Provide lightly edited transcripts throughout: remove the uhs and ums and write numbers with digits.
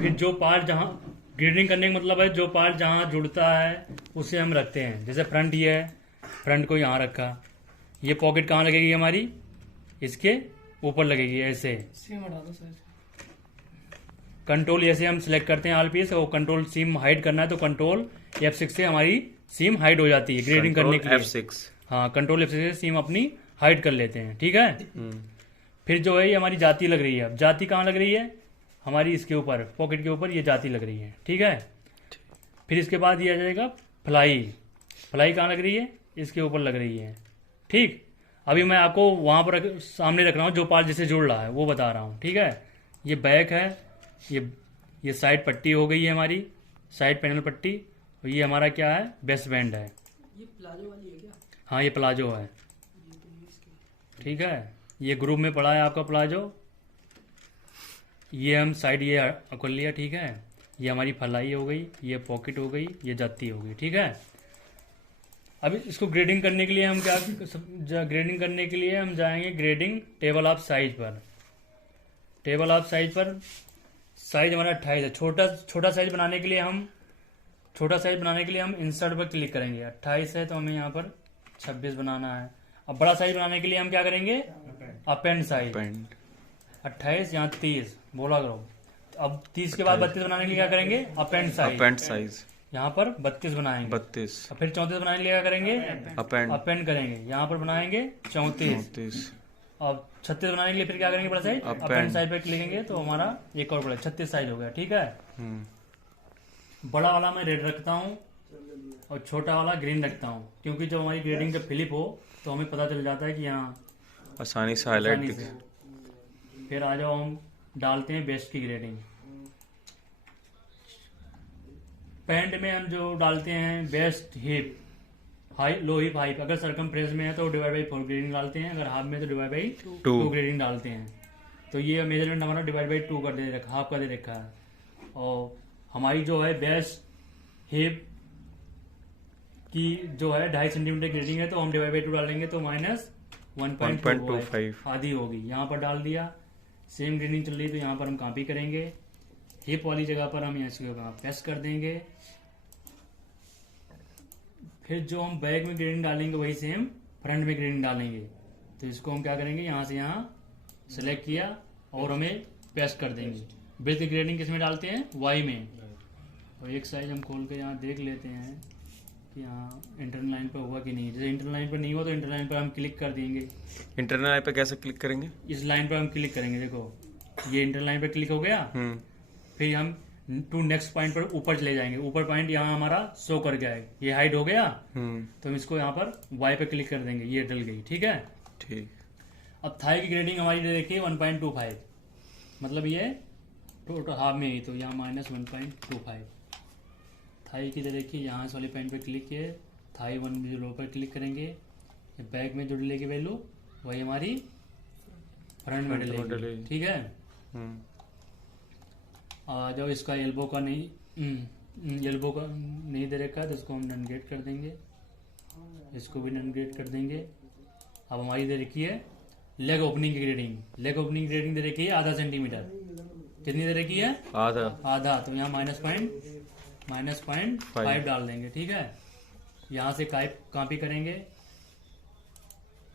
फिर जो पार्ट जहाँ ग्रेडिंग करने का मतलब है जो पार्ट जहाँ जुड़ता है उसे हम रखते हैं। जैसे फ्रंट ये है, फ्रंट को यहाँ रखा। ये पॉकेट कहाँ लगेगी हमारी, इसके ऊपर लगेगी ऐसे। सीम हटा दो सर। कंट्रोल ऐसे हम सिलेक्ट करते हैं आलपीएस और कंट्रोल सीम हाइड करना है तो कंट्रोल F6 से हमारी सीम हाइड हो जाती है ग्रेडिंग करने के लिए। F6। हाँ, कंट्रोल F6 से सीम अपनी हाइड कर लेते हैं। ठीक है। फिर जो है ये हमारी जाती लग रही है। अब जाती कहाँ लग रही है, हमारी इसके ऊपर पॉकेट के ऊपर ये जाती लग रही है। ठीक है। फिर इसके बाद ये आ जाएगा फ्लाई। फ्लाई कहाँ लग रही है, इसके ऊपर लग रही है। ठीक। अभी मैं आपको वहाँ पर सामने रख रहा हूँ जो पार्ट जिससे जुड़ रहा है वो बता रहा हूँ। ठीक है। ये बैक है, ये साइड पट्टी हो गई है हमारी, साइड पैनल पट्टी। और ये हमारा क्या है, वेस्ट बैंड है। ये प्लाजो वाली है क्या? हाँ, ये प्लाजो है। ठीक है। ये ग्रुप में पड़ा है आपका प्लाजो। ये हम साइड ये कर लिया। ठीक है। ये हमारी फलाई हो गई, ये पॉकेट हो गई, ये जाती हो गई। ठीक है। अभी इसको ग्रेडिंग करने के लिए हम ग्रेडिंग करने के लिए हम जाएंगे ग्रेडिंग टेबल ऑफ साइज पर। टेबल ऑफ साइज पर साइज हमारा 28 है। छोटा साइज बनाने के लिए हम इंसर्ट पर क्लिक करेंगे। 28 है तो हमें यहाँ पर 26 बनाना है। अब बड़ा साइज बनाने के लिए हम क्या करेंगे, अपेंड साइज। 28 यहाँ 30 बोला करो। अब 30 के बाद 32 बनाने के लिए क्या करेंगे, अपेंड साइज। यहाँ पर 32 बनाएंगे। 32। फिर 34 बनाने के लिए क्या करेंगे, अपेंड करेंगे। यहाँ पर बनाएंगे 34। अब 36 बनाने के लिए फिर क्या करेंगे, बड़ा साइज अपेंड साइज पे क्लिकेंगे तो हमारा एक और बड़ा 36 साइज हो गया। ठीक है। बड़ा वाला मैं रेड रखता हूँ और छोटा वाला ग्रीन रखता हूँ, क्योंकि जब हमारी ग्रेडिंग जब फिलिप हो तो हमें पता चल जाता है कि यहाँ आसानी से हाईलाइट दिखे। फिर आ जाओ, हम डालते हैं बेस्ट की ग्रेडिंग। पैंट में हम जो डालते हैं best hip, high low hip high. अगर सरकमफ्रेंस में है तो /4 ग्रेडिंग डालते हैं, अगर हाफ में तो /2 ग्रेडिंग डालते हैं। तो ये मेजरमेंट हमारा /2 कर दे रखा, हाफ का दे रखा है। और हमारी जो है बेस्ट हिप की जो है 2.5 सेंटीमीटर ग्रेडिंग है तो हम /2 डालेंगे तो -1.25 आधी होगी। यहाँ पर डाल दिया। सेम ग्रेडिंग चल रही है तो यहाँ पर हम कॉपी करेंगे। हिप वाली जगह पर हम इसको प्रेस कर देंगे। फिर जो हम बैक में ग्रेडिंग डालेंगे वही सेम फ्रंट में ग्रेडिंग डालेंगे। तो इसको हम क्या करेंगे, यहाँ से यहाँ सेलेक्ट किया और हमें पेस्ट कर देंगे। ब्रेथ ग्रेडिंग किस में डालते हैं, वाई में। और एक साइज हम खोल के यहाँ देख लेते हैं कि यहाँ इंटरनल लाइन पर हुआ कि नहीं। जैसे इंटरनल लाइन पर नहीं हुआ तो इंटरनल लाइन पर हम क्लिक कर देंगे। इंटरनल लाइन पे कैसे क्लिक करेंगे, इस लाइन पर हम क्लिक करेंगे। देखो ये इंटरनल लाइन पर क्लिक हो गया। फिर हम टू नेक्स्ट पॉइंट पर ऊपर चले जाएंगे। ऊपर पॉइंट यहाँ हमारा शो कर गया है, ये हाइड हो गया। तो हम इसको यहाँ पर वाई पे क्लिक कर देंगे, ये डल गई। ठीक है। ठीक। अब थाई की ग्रेडिंग हमारी दे रखी है 1.25, मतलब ये टोटल हाफ में ही, तो यहाँ -1.25 थाई की दे रखी है। यहाँ इस वाले पॉइंट पे क्लिक किए, थाई 1 पर क्लिक करेंगे। बैक में जो डलेगी वैल्यू वही हमारी फ्रंट में डलेगी। ठीक है। आ जाओ, इसका एल्बो का नहीं दे रखा है तो इसको हम ननगेट कर देंगे। इसको भी ननगेट कर देंगे। अब हमारी दे रखी है लेग ओपनिंग की ग्रेडिंग। लेग ओपनिंग ग्रेडिंग दे रखी है आधा सेंटीमीटर। कितनी दे रखी है, आधा। तो यहाँ -0.5 डाल देंगे। ठीक है। यहाँ से कॉपी करेंगे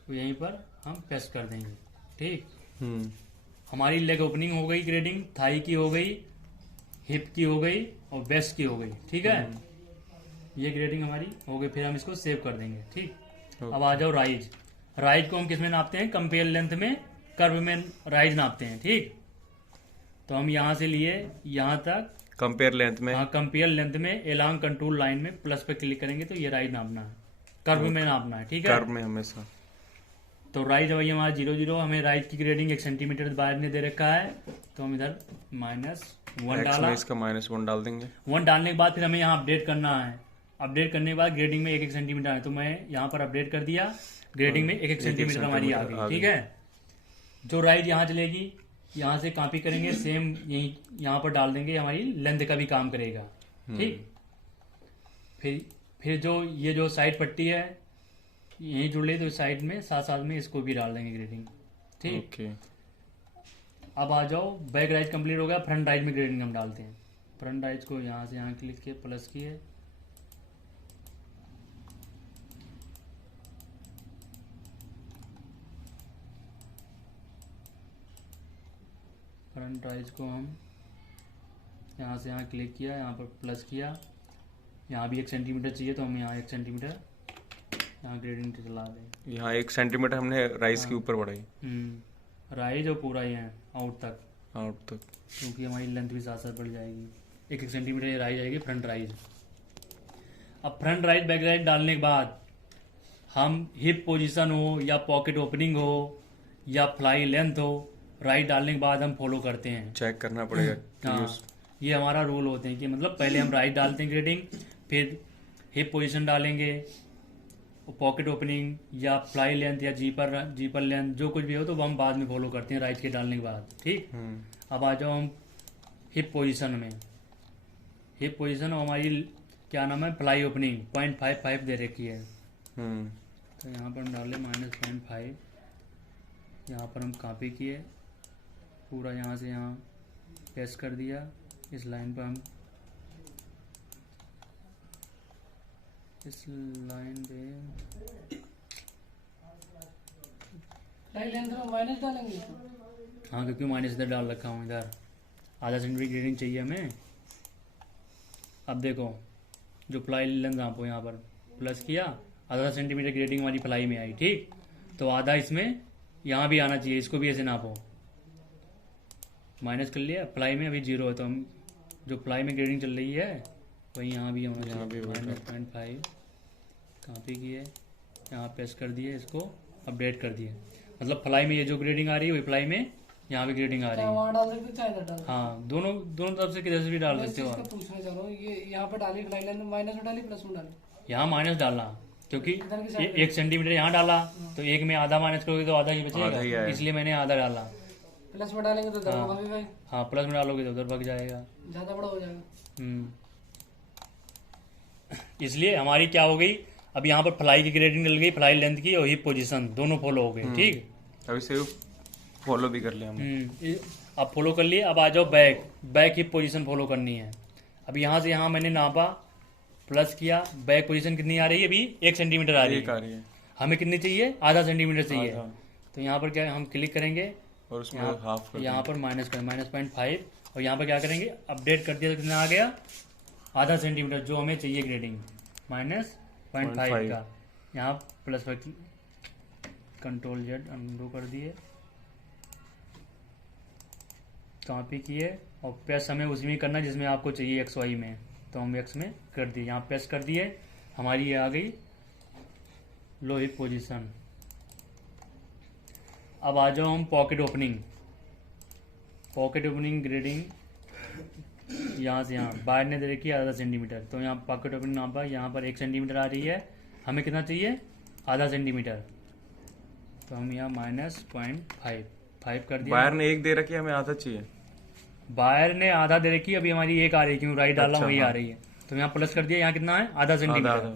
तो यहीं पर हम पेस्ट कर देंगे। ठीक। हमारी लेग ओपनिंग हो गई ग्रेडिंग, थाई की हो गई, हिप की हो गई और वेस्ट की हो गई। ठीक है। ये ग्रेडिंग हमारी हो गई। फिर हम इसको सेव कर देंगे। ठीक। अब आ जाओ राइज। राइज को हम किस में नापते हैं, कंपेयर लेंथ में, कर्व में राइज नापते हैं। ठीक। तो हम यहाँ से लिए यहाँ तक कंपेयर लेंथ में। हाँ, कंपेयर लेंथ में एलॉन्ग कंट्रोल लाइन में प्लस पे क्लिक करेंगे तो ये राइज नापना है, कर्व में नापना है। ठीक है। कर्व में हमेशा। तो राइज वही हमारा 0 हमें राइज की ग्रेडिंग 1 सेंटीमीटर बाहर ने दे रखा है तो हम इधर -1 डाला। इसका -1 डाल देंगे। 1 डालने के बाद फिर हमें यहाँ अपडेट करना है। अपडेट करने के बाद ग्रेडिंग में 1 सेंटीमीटर है तो मैं यहाँ पर अपडेट कर दिया। ग्रेडिंग में 1 सेंटीमीटर हमारी आ गई। ठीक है। जो राइज यहाँ चलेगी, यहाँ से कॉपी करेंगे, सेम यही यहाँ पर डाल देंगे, हमारी लेंथ का भी काम करेगा। ठीक। फिर जो ये जो साइड पट्टी है यही जुड़ ली तो साइड में साथ साथ में इसको भी डाल देंगे ग्रेडिंग। ठीक। अब आ जाओ, बैक राइज कंप्लीट हो गया, फ्रंट राइज में ग्रेडिंग हम डालते हैं। फ्रंट राइज को यहाँ से यहाँ क्लिक किए, प्लस किए, फ्रंट राइज को हम यहाँ से यहाँ क्लिक किया, यहाँ पर प्लस किया, यहाँ भी 1 सेंटीमीटर चाहिए तो हम यहाँ 1 सेंटीमीटर यहाँ ग्रेडिंग चला दें। यहाँ 1 सेंटीमीटर हमने राइस के ऊपर बढ़ाई, राइज और पूरा ये आउट तक, आउट तक। क्योंकि हमारी लेंथ भी साथ साथ बढ़ जाएगी। 1 सेंटीमीटर ये राइज आएगी फ्रंट राइज। अब फ्रंट राइज बैक राइज डालने के बाद हम हिप पोजीशन हो या पॉकेट ओपनिंग हो या फ्लाई लेंथ हो, राइज डालने के बाद हम फॉलो करते हैं। चेक करना पड़ेगा कि हाँ, ये हमारा रूल होते हैं कि मतलब पहले हम राइट डालते हैं ग्रेडिंग, फिर हिप पोजीशन डालेंगे, पॉकेट ओपनिंग या फ्लाई लेंथ या जीपर लेंथ जो कुछ भी हो तो वो हम बाद में फॉलो करते हैं राइट के डालने के बाद। ठीक, अब आ जाओ हम हिप पोजीशन में। हिप पोजीशन हमारी क्या नाम है, फ्लाई ओपनिंग 0.55 दे रखी है, तो यहाँ पर हम डाले -0.5, यहाँ पर हम कॉपी किए, पूरा यहाँ से यहाँ पेस्ट कर दिया, इस लाइन पर हम इस लाइन पे लाइन लेंथ में माइनस डालेंगे। हाँ, क्योंकि माइनस इधर डाल रखा हूँ, इधर आधा सेंटीमीटर ग्रेडिंग चाहिए हमें। अब देखो जो फ्लाई लेंथ आपको यहाँ पर प्लस किया, आधा सेंटीमीटर ग्रेडिंग हमारी फ्लाई में आई। ठीक, तो आधा इसमें यहाँ भी आना चाहिए, इसको भी ऐसे नापो, माइनस कर लिया। फ्लाई में अभी 0 है तो हम जो फ्लाई में ग्रेडिंग चल रही है वही यहाँ भी होना चाहिए, -0.5 कॉपी किए, यहाँ पेस्ट कर दिए, इसको अपडेट कर दिए। मतलब फ्लाई में ये जो ग्रेडिंग आ रही है वही फ्लाई में यहाँ भी ग्रेडिंग आ रही चाहे है। वहाँ डाल सकते हो, चाहे इधर डाल सकते हो। हाँ, दोनों तरफ से किधर से भी डाल मैं सकते हो इसका आप। पूछना चाह रहा हूँ, ये यहाँ पे डाली फ्लाई लेंथ माइनस में डाली प्लस में डाली। यहाँ माइनस डालना, क्योंकि इधर की साइड 1 सेंटीमीटर यहाँ डाला तो एक में आधा माइनस करोगे तो आधा ही आधा ही बचेगा, आएगा। इसलिए मैंने आधा डाला। प्लस में डालेंगे तो इधर होगा भी भाई, हाँ, प्लस में डालोगे तो उधर भाग जाएगा। ज्यादा बड़ा हो जाएगा। इसलिए हमारी क्या हो गई, अब यहाँ पर फ्लाई की ग्रेडिंग डल गई, फ्लाई लेंथ की और हिप पोजीशन दोनों फॉलो हो गए। ठीक, अभी से फॉलो भी कर लिया हमने। अब फॉलो कर लिए। अब आ जाओ बैक हिप पोजीशन फॉलो करनी है। अब यहाँ से यहाँ मैंने नापा, प्लस किया, बैक पोजीशन कितनी आ रही है, अभी 1 सेंटीमीटर आ रही एक आ है। रही है हमें कितनी चाहिए, आधा सेंटीमीटर चाहिए। आधा। तो यहाँ पर क्या हम क्लिक करेंगे, और उसमें यहाँ हाफ कर यहाँ पर -0.5 और यहाँ पर क्या करेंगे, अपडेट कर दिया तो कितना आ गया, आधा सेंटीमीटर जो हमें चाहिए ग्रेडिंग, -0.5 का। यहाँ प्लस पर Ctrl+Z अनडू कर दिए, कॉपी किए और पेस्ट हमें उसी में करना जिसमें आपको चाहिए XY में, तो हम X में कर दिए, यहाँ पेस्ट कर दिए। हमारी ये आ गई लो हिप पोजीशन। अब आ जाओ हम पॉकेट ओपनिंग ग्रेडिंग, यहाँ से यहाँ बाहर ने दे रखी है आधा सेंटीमीटर, तो यहाँ पॉकेट ओपनिंग नापा, यहाँ पर 1 सेंटीमीटर आ रही है, हमें कितना चाहिए, आधा सेंटीमीटर, तो हम यहाँ -0.5 कर दिया। बायर ने 1 दे रखी है, हमें आधा चाहिए। बायर ने आधा दे रखी है, अभी हमारी 1 आ रही है, क्यों राइट डाला अच्छा, वही हाँ। आ रही है, तो यहाँ प्लस कर दिया। यहाँ कितना है, आधा आधा सेंटीमीटर, आधा।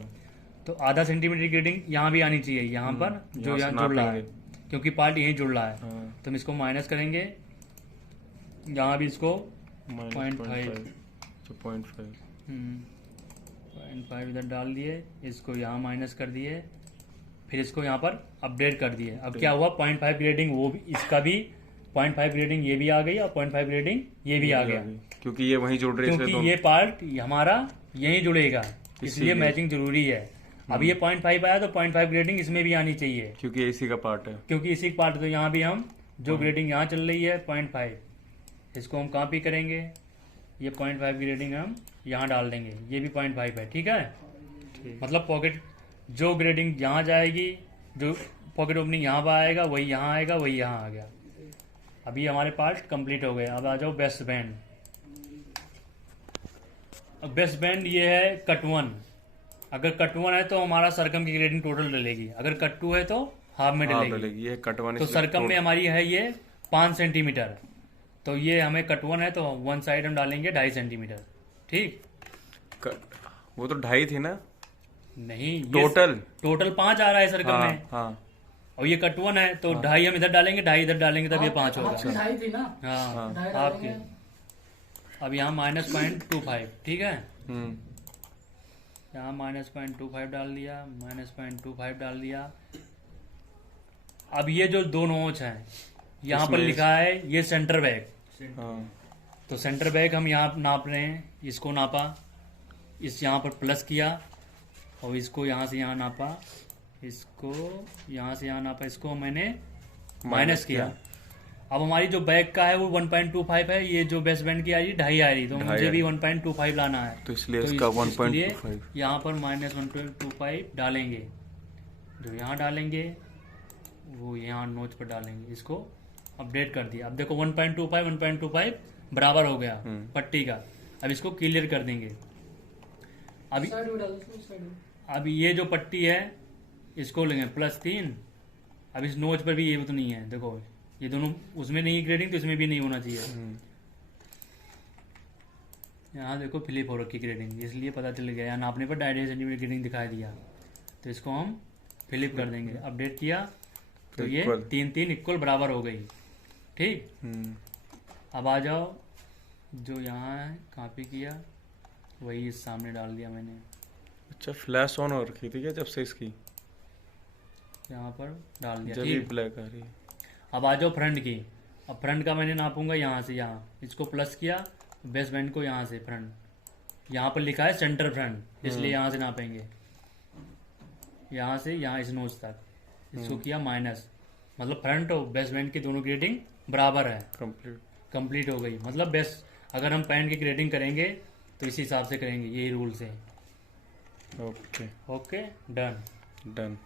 तो आधा सेंटीमीटर ग्रेडिंग यहाँ भी आनी चाहिए, यहाँ पर जो यहाँ यहाँ से जुड़ रहा है, नापेंगे। क्योंकि पार्ट यहीं जुड़ रहा है। हाँ, तो हम इसको माइनस करेंगे, यहाँ भी इसको -0.5 0.5 तो 0.5 0.5 इधर डाल दिए, इसको यहाँ माइनस कर दिए, फिर इसको यहाँ पर अपडेट कर दिए। अब क्या हुआ, 0.5 ग्रेडिंग वो भी, इसका भी 0.5 ग्रेडिंग ये भी आ गई और 0.5 ग्रेडिंग ये भी आ गया, क्योंकि ये वहीं जुड़ रही है, क्योंकि इसलिए ये पार्ट हमारा यहीं जुड़ेगा, इसलिए इसीलिए। मैचिंग जरूरी है। अब ये 0.5 आया तो 0.5 ग्रेडिंग इसमें भी आनी चाहिए, क्योंकि ये इसी का पार्ट है। क्योंकि इसी पार्ट, तो यहाँ भी हम जो ग्रेडिंग यहाँ चल रही है 0.5, इसको हम कॉपी करेंगे, ये 0.5 ग्रेडिंग हम यहाँ डाल देंगे, ये भी 0.5 है। ठीक है, मतलब पॉकेट जो ग्रेडिंग यहाँ जाएगी, जो पॉकेट ओपनिंग यहाँ पर आएगा वही यहाँ आएगा, वही यहाँ आ गया। अभी हमारे पार्ट कंप्लीट हो गए। अब आ जाओ बेस्ट बैंड। अब बेस्ट बैंड ये है कट 1। अगर कट 1 है तो हमारा सरकम की ग्रेडिंग टोटल डलेगी, अगर कट 2 है तो हाफ में हाँ, डलेगी। डलेगी। ये कट 1 तो सरकम में हमारी है ये 5 सेंटीमीटर, तो ये हमें कट 1 है तो वन साइड हम डालेंगे 2.5 सेंटीमीटर। ठीक, वो तो 2.5 थी ना नहीं, ये टोटल। टोटल 5 आ रहा है सरकम हाँ में, हाँ, और ये कट 1 है तो 2.5 हम इधर डालेंगे, 2.5 इधर डालेंगे तब ये 5 होगा। आपकी 2.5 थी ना, हाँ 2.5 आपके। डालेंगे। अब यहाँ -0.25, ठीक है, हम्म यहाँ -0.25 डाल दिया, -0.25 डाल दिया। अब ये जो दो नोच हैं यहाँ पर इसमें लिखा है ये सेंटर बैक, हाँ तो सेंटर बैक हम यहाँ नाप रहे हैं, इसको नापा, इस यहाँ पर प्लस किया और इसको यहाँ से यहाँ नापा, इसको यहाँ से यहाँ नापा, इसको मैंने माइनस किया। अब हमारी जो बैक का है वो 1.25 है, ये जो बेस्ट बैंड की आ रही 2.5 आ रही, तो 2.5 मुझे भी आ 1.25 लाना है, तो इसलिए तो इसका इसके लिए 1.25 यहाँ पर -1.25 डालेंगे, जो यहाँ डालेंगे वो यहाँ नोच पर डालेंगे, इसको अपडेट कर दिया। अब देखो 1.25 बराबर हो गया पट्टी का। अब इसको क्लियर कर देंगे। अभी साइड में डालो, उस साइड में। अब ये जो पट्टी है इसको लेंगे +3। अब इस नोच पर भी ये तो नहीं है, देखो ये दोनों उसमें नहीं ग्रेडिंग तो इसमें भी नहीं होना चाहिए। यहाँ देखो फ्लिप हो रखी ग्रेडिंग, इसलिए पता चल गया, यहाँ नापने पर 2.5 सेंटीमीटर ग्रेडिंग दिखाई दिया, तो इसको हम फ्लिप कर देंगे। अपडेट किया तो ये Equal। 3 इक्वल बराबर हो गई, ठीक। अब आ जाओ, जो यहाँ है कॉपी किया वही इस सामने डाल दिया मैंने, अच्छा फ्लैश ऑन हो रखी थी क्या जब से इसकी, यहाँ पर डाल दिया, जब ये ठीक। ब्लैक आ रही है। अब आ जाओ फ्रंट की। अब फ्रंट का मैंने नापूंगा यहाँ से यहाँ, इसको प्लस किया, बेस्ट बैंड को यहाँ से फ्रंट, यहाँ पर लिखा है सेंटर फ्रंट, इसलिए यहाँ से नापेंगे, यहाँ से यहाँ इस नोच तक, इसको किया माइनस, मतलब फ्रंट और बेस्ट बैंड की दोनों ग्रेडिंग बराबर है, कंप्लीट हो गई। मतलब बेस्ट अगर हम पैंट की ग्रेडिंग करेंगे तो इसी हिसाब से करेंगे, यही रूल से। Okay okay done. डन।